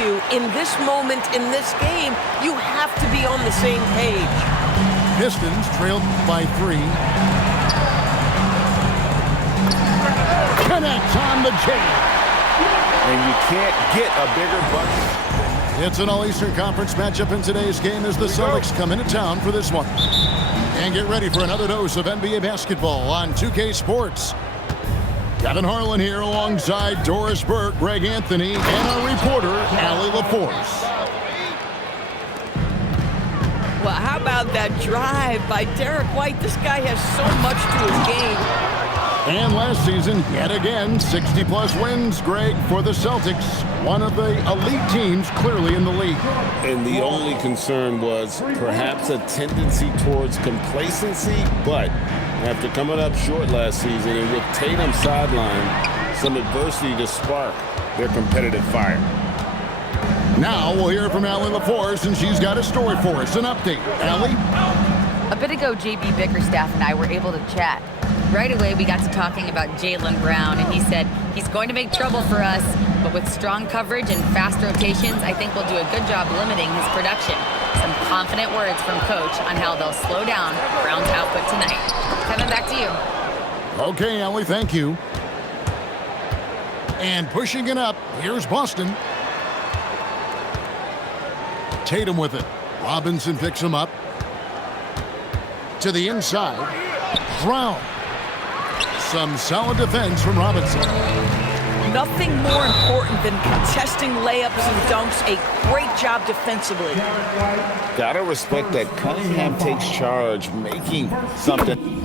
you, in this moment, in this game, you have to be on the same page. Pistons trailed by 3. Connects on the jam. And you can't get a bigger bucket. It's an All-Eastern Conference matchup in today's game as the Celtics come into town for this one. And get ready for another dose of NBA basketball on 2K Sports. Kevin Harlan here alongside Doris Burke, Greg Anthony, and our reporter, Allie LaForce. Well, how about that drive by Derek White? This guy has so much to his game. And last season, yet again, 60-plus wins, Greg, for the Celtics. One of the elite teams clearly in the league. And the only concern was perhaps a tendency towards complacency, but after coming up short last season and with Tatum sidelined, some adversity to spark their competitive fire. Now we'll hear from Allie LaForce, and she's got a story for us. An update. Allie? A bit ago, JB Bickerstaff and I were able to chat. Right away, we got to talking about Jaylen Brown, and he said he's going to make trouble for us, but with strong coverage and fast rotations, I think we'll do a good job limiting his production. Some confident words from Coach on how they'll slow down Brown's output tonight. Kevin, back to you. Okay, Allie, thank you. And pushing it up, here's Boston. Tatum with it. Robinson picks him up. To the inside. Brown. Some solid defense from Robinson. Nothing more important than contesting layups and dunks. A great job defensively. Gotta respect that Cunningham takes charge, making something.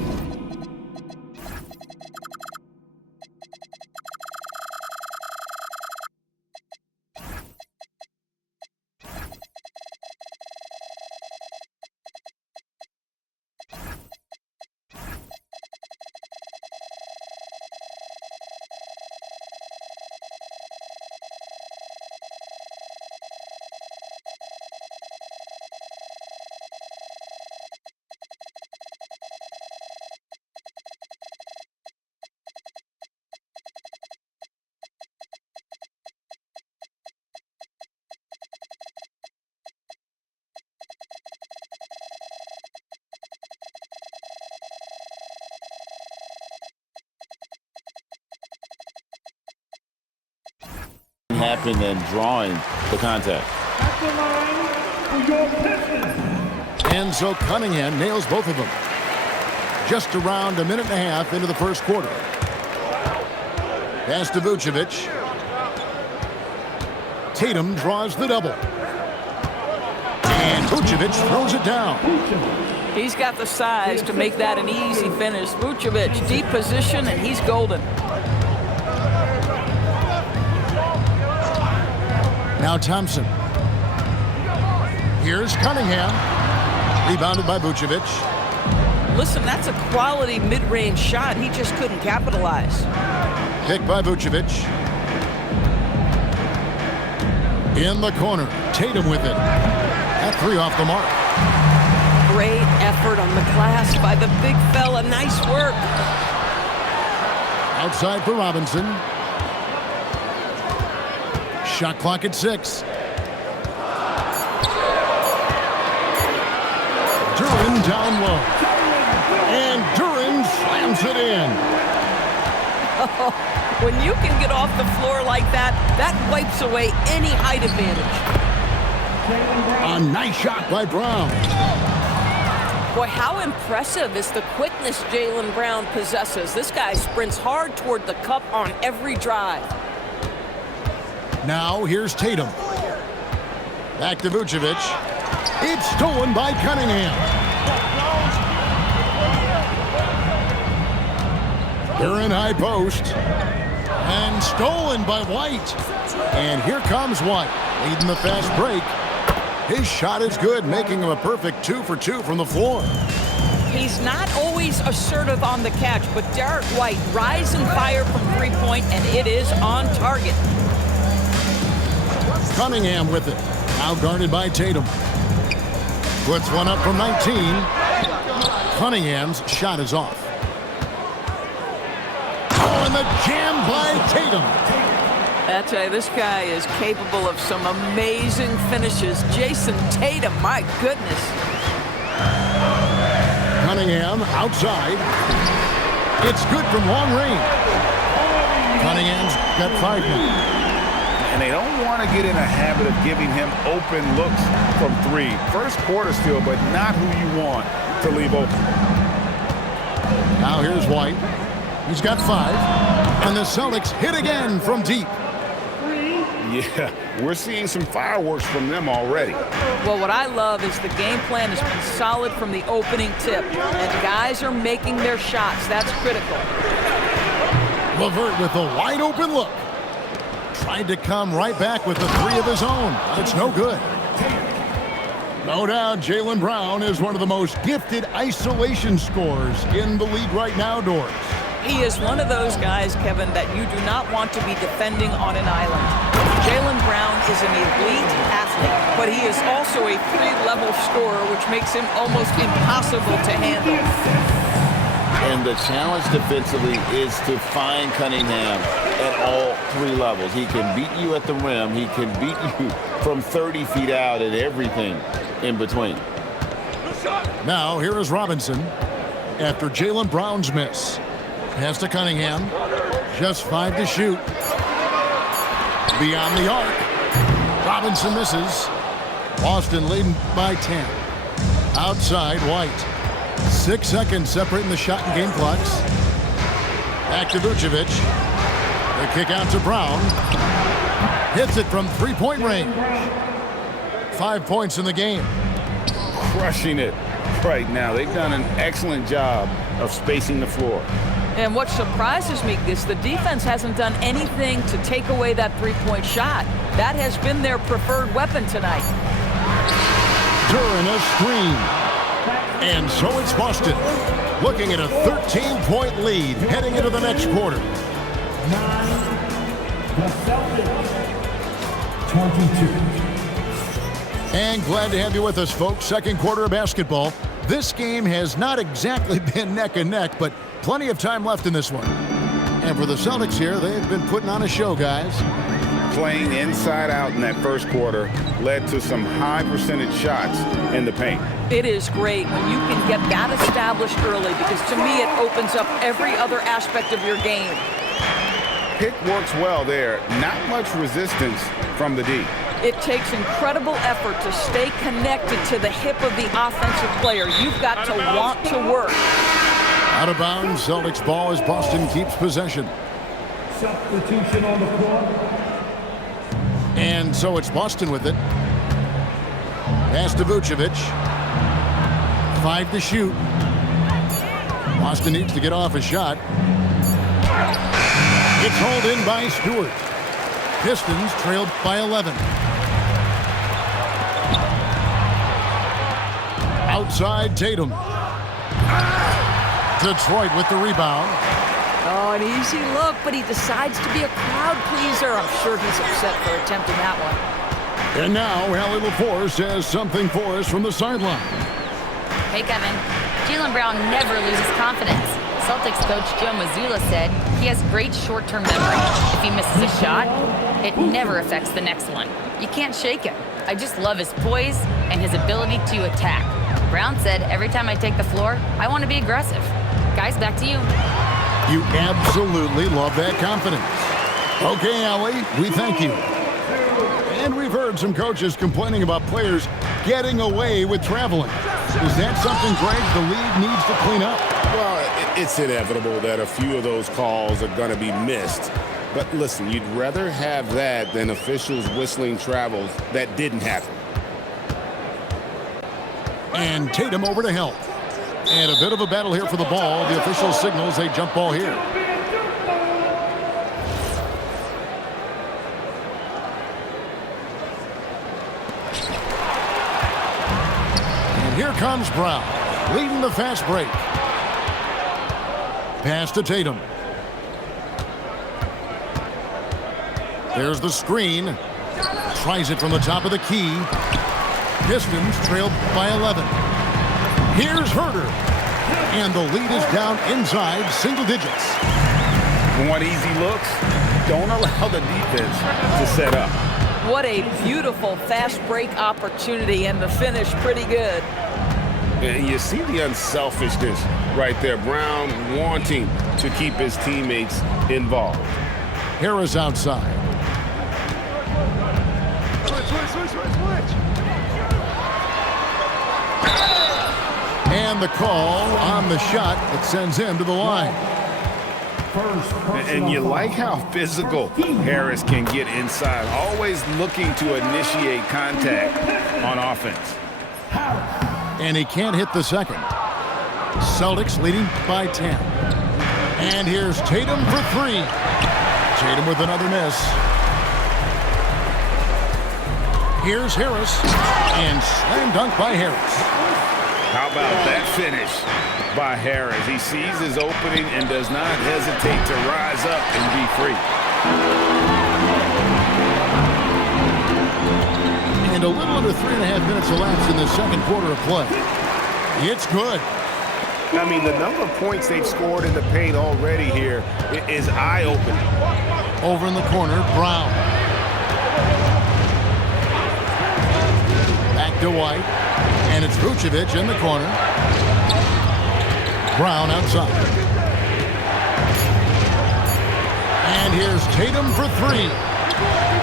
Happened and drawing the contact. And so Cunningham nails both of them. Just around a minute and a half into the first quarter. Pass to Vucevic. Tatum draws the double. And Vucevic throws it down. He's got the size to make that an easy finish. Vucevic, deep position, and he's golden. Now Thompson. Here's Cunningham. Rebounded by Vucevic. Listen, that's a quality mid-range shot. He just couldn't capitalize. Picked by Vucevic. In the corner. Tatum with it. That 3 off the mark. Great effort on the glass by the big fella. Nice work. Outside for Robinson. Shot clock at 6. Duran down low. And Duran slams it in. Oh, when you can get off the floor like that, that wipes away any height advantage. A nice shot by Brown. Boy, how impressive is the quickness Jaylen Brown possesses. This guy sprints hard toward the cup on every drive. Now here's Tatum. Back to Vucevic. It's stolen by Cunningham. They're in high post. And stolen by White. And here comes White, leading the fast break. His shot is good, making him a perfect 2 for 2 from the floor. He's not always assertive on the catch, but Derek White rise and fire from three-point, and it is on target. Cunningham with it. Now guarded by Tatum. Puts one up from 19. Cunningham's shot is off. Oh, and the jam by Tatum. I tell you, this guy is capable of some amazing finishes. Jason Tatum, my goodness. Cunningham outside. It's good from long range. Cunningham's got 5 now. And they don't want to get in a habit of giving him open looks from 3. First quarter still, but not who you want to leave open. Now here's White. He's got 5. And the Celtics hit again from deep. Yeah, we're seeing some fireworks from them already. Well, what I love is the game plan has been solid from the opening tip. And guys are making their shots. That's critical. LeVert with a wide open look. Tried to come right back with the 3 of his own. It's no good. No doubt Jaylen Brown is one of the most gifted isolation scorers in the league right now, Doris. He is one of those guys, Kevin, that you do not want to be defending on an island. Jaylen Brown is an elite athlete, but he is also a 3-level scorer, which makes him almost impossible to handle. And the challenge defensively is to find Cunningham at all 3 levels. He can beat you at the rim. He can beat you from 30 feet out and everything in between. Now here is Robinson after Jaylen Brown's miss. Pass to Cunningham. Just 5 to shoot. Beyond the arc. Robinson misses. Boston leading by 10. Outside, White. 6 seconds separating the shot and game clocks. Back to Vucevic. The kick out to Brown. Hits it from 3-point range. 5 points in the game. Crushing it right now. They've done an excellent job of spacing the floor. And what surprises me is the defense hasn't done anything to take away that 3-point shot. That has been their preferred weapon tonight. During a screen. And so it's Boston, looking at a 13-point lead heading into the next quarter. 9, the Celtics, 22. And glad to have you with us, folks. Second quarter of basketball. This game has not exactly been neck and neck, but plenty of time left in this one. And for the Celtics here, they've been putting on a show, guys. Playing inside out in that first quarter led to some high percentage shots in the paint. It is great when you can get that established early because to me it opens up every other aspect of your game. Pick works well there. Not much resistance from the D. It takes incredible effort to stay connected to the hip of the offensive player. You've got to want to work. Out of bounds, Celtics ball as Boston keeps possession. Substitution on the floor. And so it's Boston with it. Pass to Vucevic. 5 to shoot. Boston needs to get off a shot. It's hauled in by Stewart. Pistons trailed by 11. Outside Tatum. Detroit with the rebound. Oh, an easy look, but he decides to be a crowd pleaser. I'm sure he's upset for attempting that one. And now, Allie LaForce has something for us from the sideline. Hey, Kevin. Jaylen Brown never loses confidence. Celtics coach Joe Mazzulla said he has great short-term memory. If he misses a shot, it never affects the next one. You can't shake him. I just love his poise and his ability to attack. Brown said, every time I take the floor, I want to be aggressive. Guys, back to you. You absolutely love that confidence. Okay, Allie, we thank you. And we've heard some coaches complaining about players getting away with traveling. Is that something, Greg, the league needs to clean up? Well, it's inevitable that a few of those calls are going to be missed. But listen, you'd rather have that than officials whistling travels that didn't happen. And Tatum over to help. And a bit of a battle here for the ball. The official signals a jump ball here. And here comes Brown, leading the fast break. Pass to Tatum. There's the screen. Tries it from the top of the key. Pistons trailed by 11. Here's Herter. And the lead is down inside single digits. Want easy looks? don't allow the defense to set up. What a beautiful fast break opportunity, and the finish pretty good. And you see the unselfishness right there. Brown wanting to keep his teammates involved. Harris outside. Switch. And the call on the shot that sends him to the line. And you like how physical Harris can get inside, always looking to initiate contact on offense. And he can't hit the second. Celtics leading by 10. And here's Tatum for three. Tatum with another miss. Here's Harris. And slam dunk by Harris. How about that finish by Harris? He sees his opening and does not hesitate to rise up and be free. And a little under 3.5 minutes elapsed in the second quarter of play. It's good. I mean, the number of points they've scored in the paint already here is eye-opening. Over in the corner, Brown. Back to White. And it's Vucevic in the corner. Brown outside. And here's Tatum for three.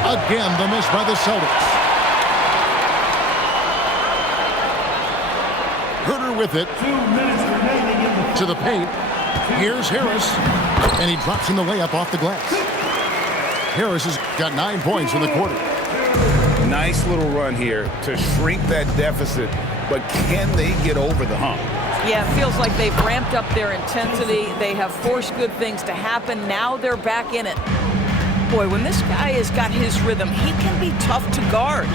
Again, the miss by the Celtics. Herter with it. 2 minutes remaining in the To the paint. Here's Harris. And he drops in the layup off the glass. Harris has got 9 points in the quarter. Nice little run here to shrink that deficit, but can they get over the hump? Yeah, it feels like they've ramped up their intensity. They have forced good things to happen. Now they're back in it. Boy, when this guy has got his rhythm, he can be tough to guard.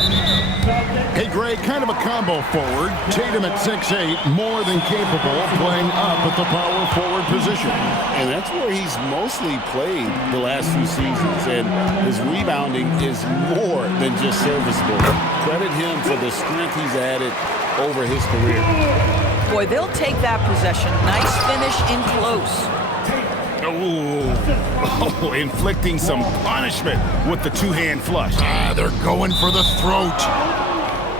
Hey, Greg, kind of a combo forward. Tatum at 6'8", more than capable of playing up at the power forward position. And that's where he's mostly played the last few seasons. And his rebounding is more than just serviceable. Credit him for the strength he's added over his career. Boy, they'll take that possession. Nice finish in close. Oh, inflicting some punishment with the two-hand flush. They're going for the throat.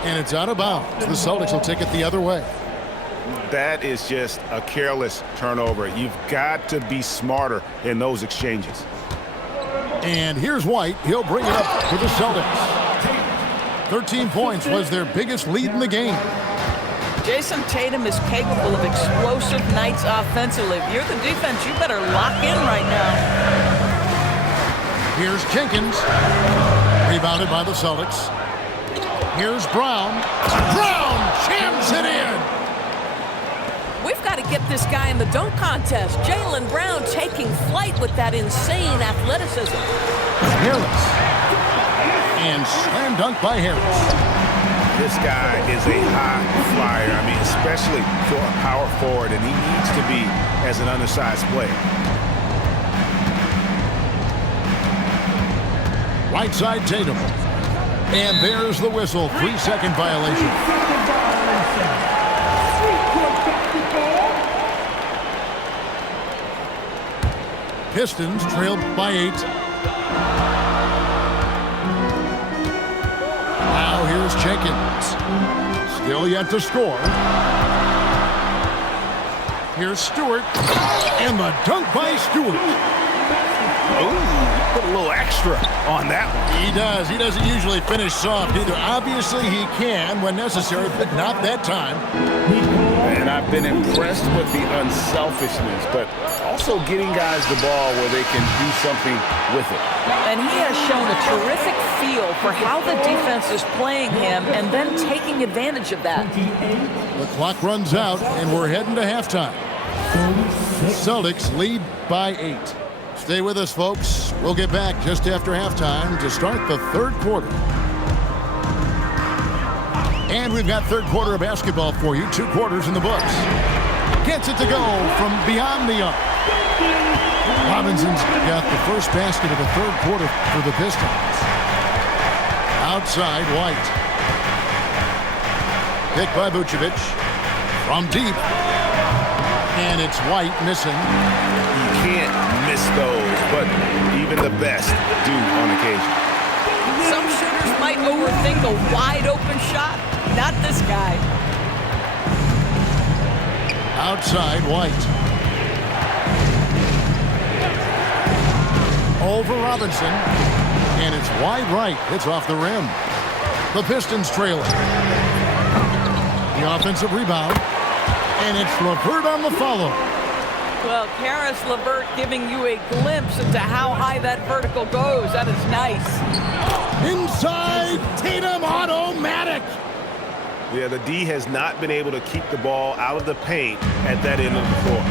And it's out of bounds. The Celtics will take it the other way. That is just a careless turnover. You've got to be smarter in those exchanges. And here's White. He'll bring it up for the Celtics. 13 points was their biggest lead in the game. Jason Tatum is capable of explosive nights offensively. If you're the defense, you better lock in right now. Here's Jenkins. Rebounded by the Celtics. Here's Brown. Brown jams it in. We've got to get this guy in the dunk contest. Jaylen Brown taking flight with that insane athleticism. Harris. And slam dunk by Harris. This guy is a high flyer. I mean, especially for a power forward, and he needs to be as an undersized player. Right side Tatum. And there's the whistle. 3-second violation. Pistons trailed by 8. Now here's Jenkins. Still yet to score. Here's Stewart. And the dunk by Stewart. Ooh, put a little extra on that one. He does. He doesn't usually finish soft either. Obviously, he can when necessary, but not that time. And I've been impressed with the unselfishness, but also getting guys the ball where they can do something with it. And he has shown a terrific feel for how the defense is playing him and then taking advantage of that. The clock runs out, and we're heading to halftime. Celtics lead by 8. Stay with us, folks. We'll get back just after halftime to start the third quarter. And we've got third quarter of basketball for you. 2 quarters in the books. Gets it to go from beyond the arc. Robinson's got the first basket of the third quarter for the Pistons. Outside, White. Picked by Vucevic. From deep. And it's White missing. You can't miss those, but even the best do on occasion. Some shooters might overthink a wide-open shot. Not this guy. Outside, White. Over Robinson. And it's wide right. It's off the rim. The Pistons trailing. The offensive rebound. And it's LeVert on the follow. Well, Karis LeVert giving you a glimpse into how high that vertical goes. That is nice. Inside, Tatum automatic. Yeah, the D has not been able to keep the ball out of the paint at that end of the floor.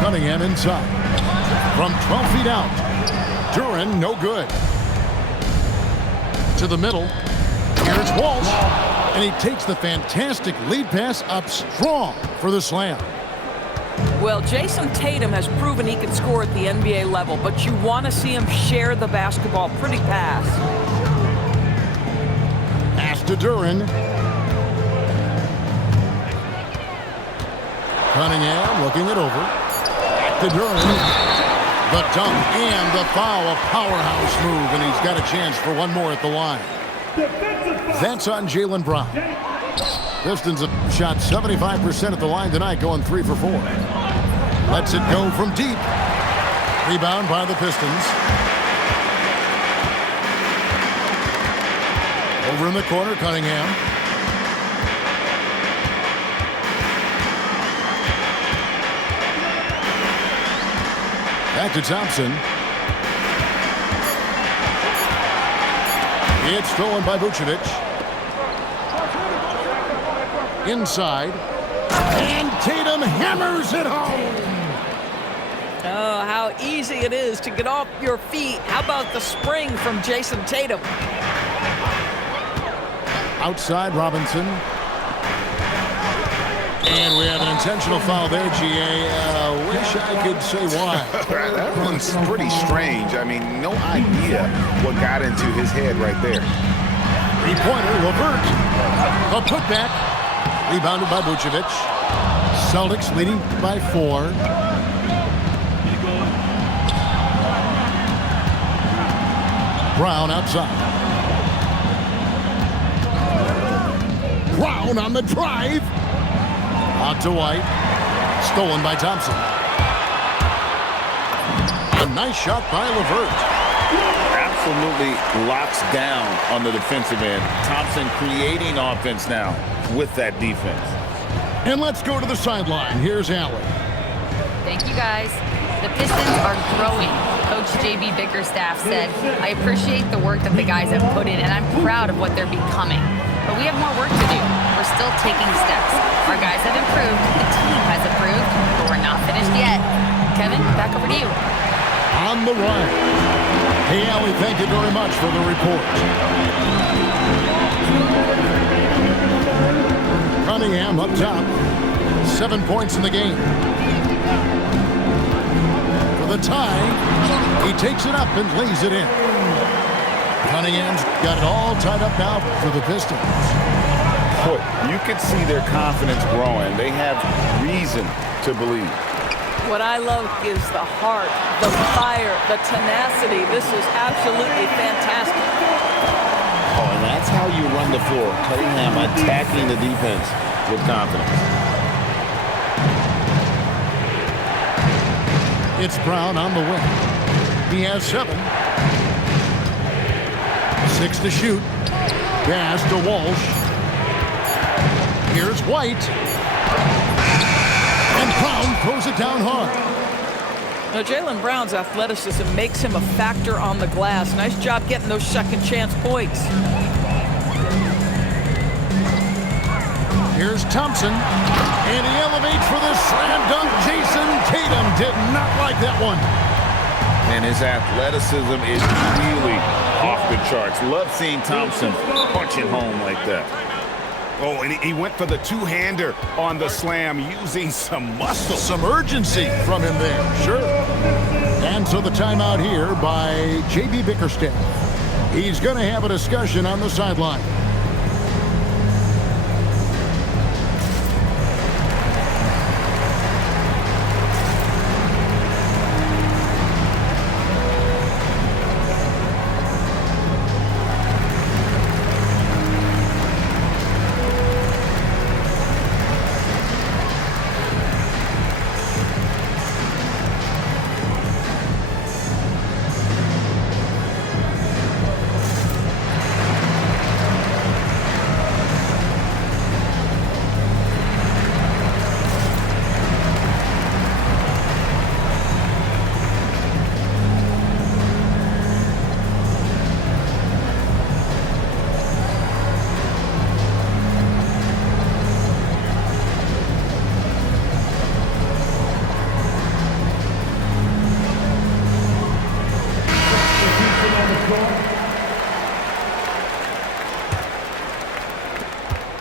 Cunningham inside. From 12 feet out. Duran, no good. To the middle. Here's Walsh. And he takes the fantastic lead pass up strong for the slam. Well, Jason Tatum has proven he can score at the NBA level, but you want to see him share the basketball. Pretty pass. Pass to Duran. Cunningham looking it over. Back to Duran. The dunk and the foul. A powerhouse move, and he's got a chance for one more at the line. That's on Jaylen Brown. Pistons have shot 75% at the line tonight, going 3 for 4. Lets it go from deep. Rebound by the Pistons. Over in the corner, Cunningham. Back to Thompson. It's stolen by Vucevic. Inside. And Tatum hammers it home. Oh, how easy it is to get off your feet. How about the spring from Jason Tatum? Outside, Robinson. And we have an intentional foul there, GA. Wish I could say why. That one's pretty strange. I mean, no idea what got into his head right there. Three-pointer, LeVert. A putback. Rebounded by Vucevic. Celtics leading by 4. Brown outside. Brown on the drive. Out to White. Stolen by Thompson. A nice shot by LeVert. Absolutely locks down on the defensive end. Thompson creating offense now with that defense. And let's go to the sideline. Here's Allen. Thank you, guys. The Pistons are growing. Coach J.B. Bickerstaff said, I appreciate the work that the guys have put in, and I'm proud of what they're becoming. But we have more work to do. We're still taking steps. Our guys have improved. The team has improved, but we're not finished yet. Kevin, back over to you. On the run. Hey, Allie, thank you very much for the report. Cunningham up top. 7 points in the game. For the tie, he takes it up and lays it in. Cunningham's got it all tied up now for the Pistons. Boy, you can see their confidence growing. They have reason to believe. What I love is the heart, the fire, the tenacity. This is absolutely fantastic. Oh, and that's how you run the floor. Cunningham attacking the defense with confidence. It's Brown on the wing. He has 7. 6 to shoot. Pass to Walsh. Here's White. And Brown throws it down hard. Now, Jaylen Brown's athleticism makes him a factor on the glass. Nice job getting those second chance points. Here's Thompson. And he elevates for the slam dunk. Jason Tatum did not like that one. And his athleticism is really off the charts. Love seeing Thompson punching home like that. Oh, and he went for the two-hander on the slam using some muscle. Some urgency from him there, sure. And so the timeout here by J.B. Bickerstaff. He's going to have a discussion on the sideline.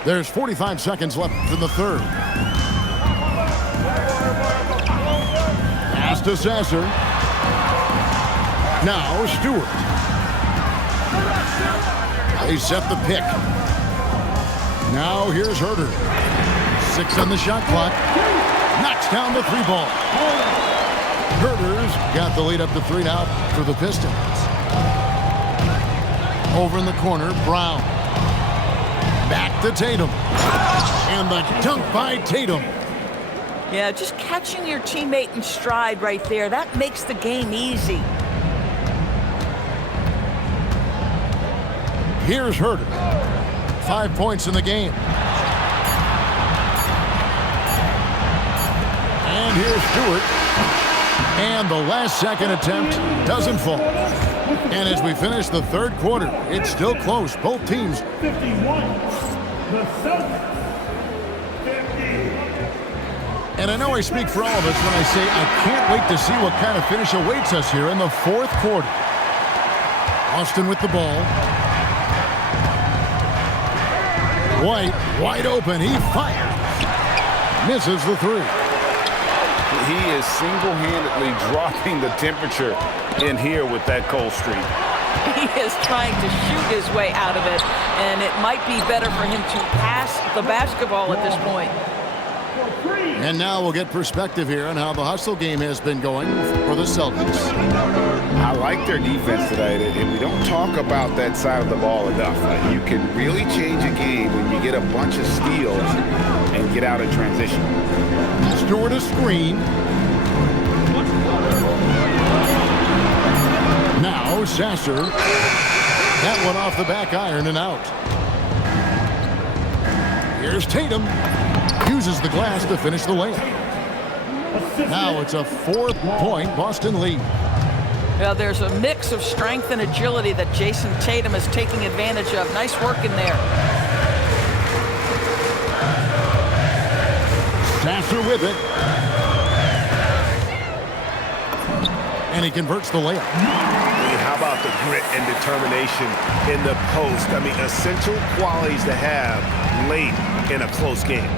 There's 45 seconds left in the third. Pass to Sasser. Now Stewart. They set the pick. Now here's Herter. 6 on the shot clock. Knocks down the 3 ball. Herter's got the lead up to 3 now for the Pistons. Over in the corner, Brown. Back to Tatum. And the dunk by Tatum. Yeah, just catching your teammate in stride right there, that makes the game easy. Here's Herter. 5 points in the game. And here's Stewart. And the last second attempt doesn't fall. And as we finish the third quarter, it's still close. Both teams. 51. The Celtics. 50. And I know I speak for all of us when I say I can't wait to see what kind of finish awaits us here in the fourth quarter. Austin with the ball. White, wide open. He fires. Misses the 3. He is single-handedly dropping the temperature in here with that cold streak. He is trying to shoot his way out of it, and it might be better for him to pass the basketball at this point. And now we'll get perspective here on how the hustle game has been going for the Celtics. I like their defense tonight, and we don't talk about that side of the ball enough. You can really change a game when you get a bunch of steals and get out in transition. Stewart a screen. Now Sasser. That one off the back iron and out. Here's Tatum. Uses the glass to finish the layup. Now it's a 4-point Boston lead. Well, there's a mix of strength and agility that Jason Tatum is taking advantage of. Nice work in there. Sasser with it. And he converts the layup. How about the grit and determination in the post? I mean, essential qualities to have late in a close game.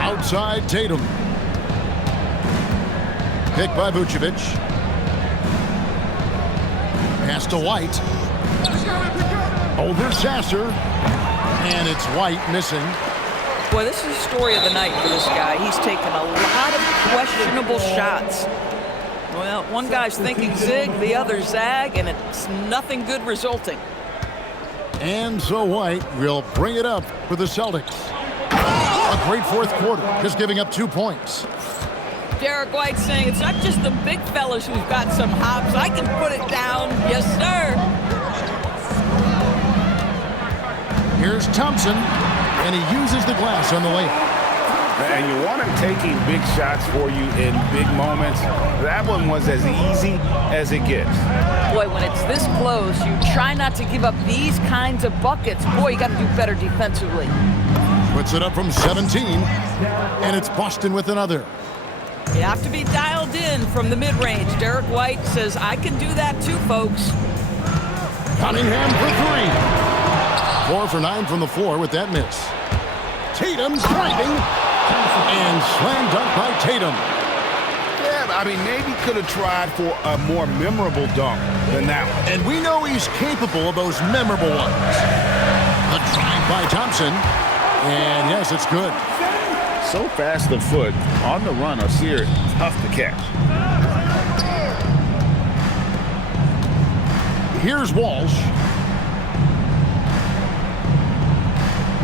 Outside Tatum. Pick by Vucevic. Pass to White. Over Sasser. And it's White missing. Boy, this is the story of the night for this guy. He's taken a lot of questionable shots. Well, one guy's thinking zig, the other zag, and it's nothing good resulting. And so White will bring it up for the Celtics. A great fourth quarter, just giving up 2 points. Derek White saying it's not just the big fellas who've got some hops. I can put it down. Yes, sir. Here's Thompson, and he uses the glass on the layup. And you want him taking big shots for you in big moments. That one was as easy as it gets. Boy, when it's this close, you try not to give up these kinds of buckets. Boy, you got to do better defensively. Puts it up from 17, and it's Boston with another. You have to be dialed in from the mid-range. Derek White says, I can do that too, folks. Cunningham for 3. 4 for 9 from the floor with that miss. Tatum driving. And slam dunk by Tatum. Yeah, I mean, maybe could have tried for a more memorable dunk than that one. And we know he's capable of those memorable ones. The drive by Thompson. And yes, it's good. So fast of foot on the run or see it, tough to catch. Here's Walsh.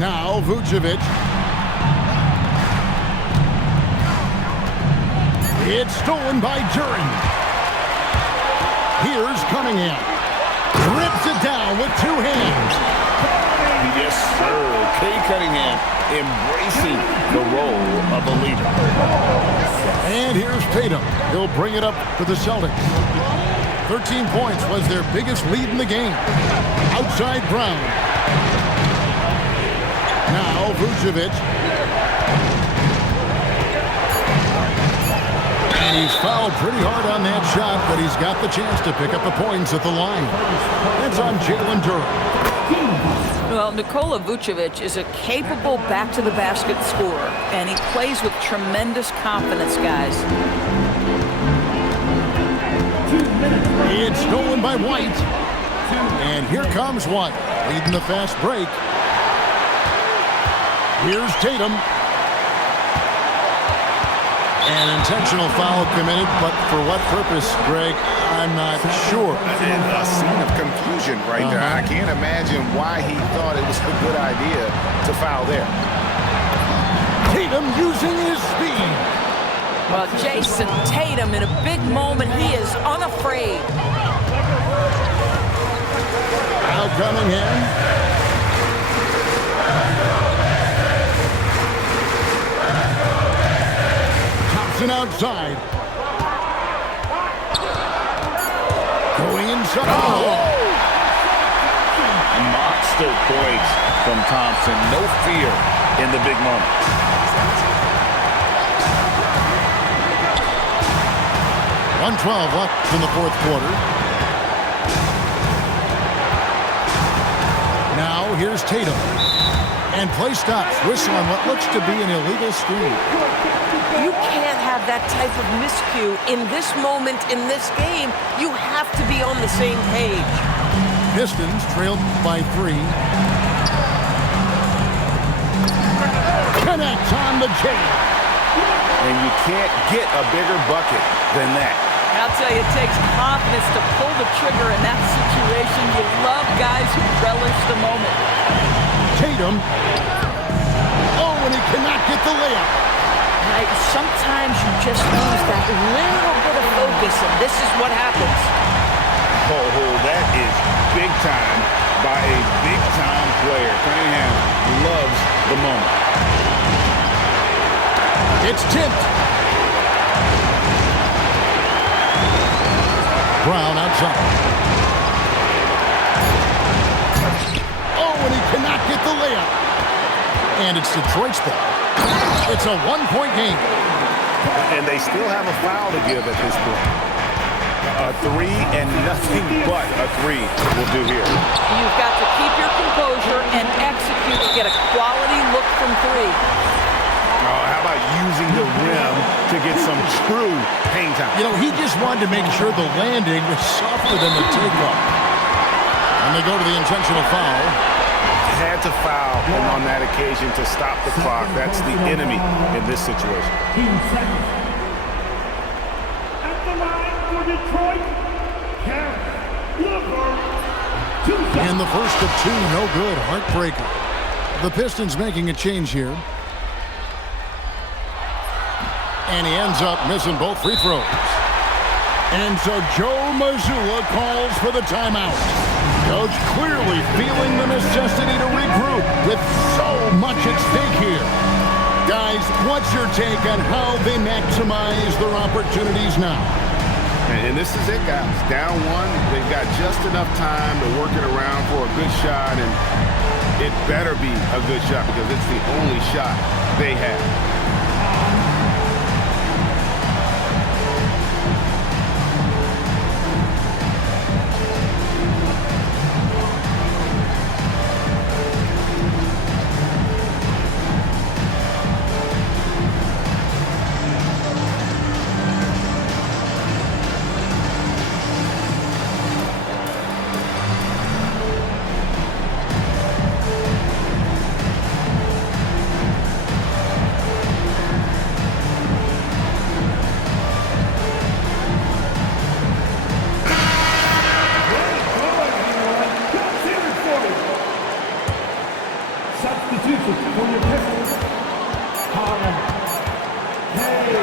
Now Vucevic. It's stolen by Duren. Here's Cunningham. Rips it down with 2 hands. Yes, sir. Kay Cunningham embracing the role of a leader. And here's Tatum. He'll bring it up for the Celtics. 13 points was their biggest lead in the game. Outside Brown. Now Vucevic. And he's fouled pretty hard on that shot, but he's got the chance to pick up the points at the line. That's on Jalen Durham. Well, Nikola Vucevic is a capable back-to-the-basket scorer, and he plays with tremendous confidence, guys. It's stolen by White. And here comes White, leading the fast break. Here's Tatum. An intentional foul committed, but for what purpose, Greg? I'm not sure. And a scene of confusion right there. I can't imagine why he thought it was a good idea to foul there. Tatum using his speed. Well, Jason Tatum, in a big moment, he is unafraid. Out Cunningham. Outside. Going inside. Monster points from Thompson. No fear in the big moment. 1:12 left in the fourth quarter. Now here's Tatum. And play stops. Whistle on what looks to be an illegal screen. You can't have that type of miscue in this moment in this game. You have to be on the same page. Pistons trailed by 3. Connects on the J. And you can't get a bigger bucket than that. I'll tell you, it takes confidence to pull the trigger in that situation. You love guys who relish the moment. Tatum. Oh, and he cannot get the layup. Sometimes you just lose that little bit of focus, and this is what happens. Oh, that is big time by a big-time player. Cunningham loves the moment. It's tipped. Brown outside. Oh, and he cannot get the layup. And it's Detroit's ball. It's a one-point game. And they still have a foul to give at this point. A 3 and nothing but a 3 will do here. You've got to keep your composure and execute to get a quality look from 3. How about using the rim to get some true hang time? You know, he just wanted to make sure the landing was softer than the takeoff. And they go to the intentional foul. Had to foul him on that occasion to stop the clock. That's the enemy in this situation. At the line for Detroit, And the first of 2, no good. Heartbreaker. The Pistons making a change here. And he ends up missing both free throws. And so Joe Mazzulla calls for the timeout. Coach clearly feeling the necessity to regroup with so much at stake here. Guys, what's your take on how they maximize their opportunities now? And this is it, guys. Down 1, they've got just enough time to work it around for a good shot, and it better be a good shot because it's the only shot they have.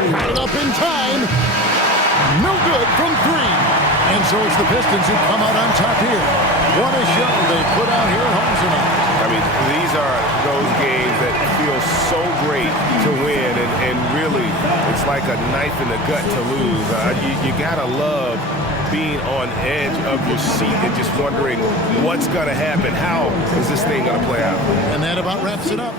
Got it up in time. No good from 3. And so it's the Pistons who come out on top here. What a show they put out here at home tonight. I mean, these are those games that feel so great to win, and really, it's like a knife in the gut to lose. You gotta love being on edge of your seat and just wondering what's gonna happen. How is this thing gonna play out? And that about wraps it up.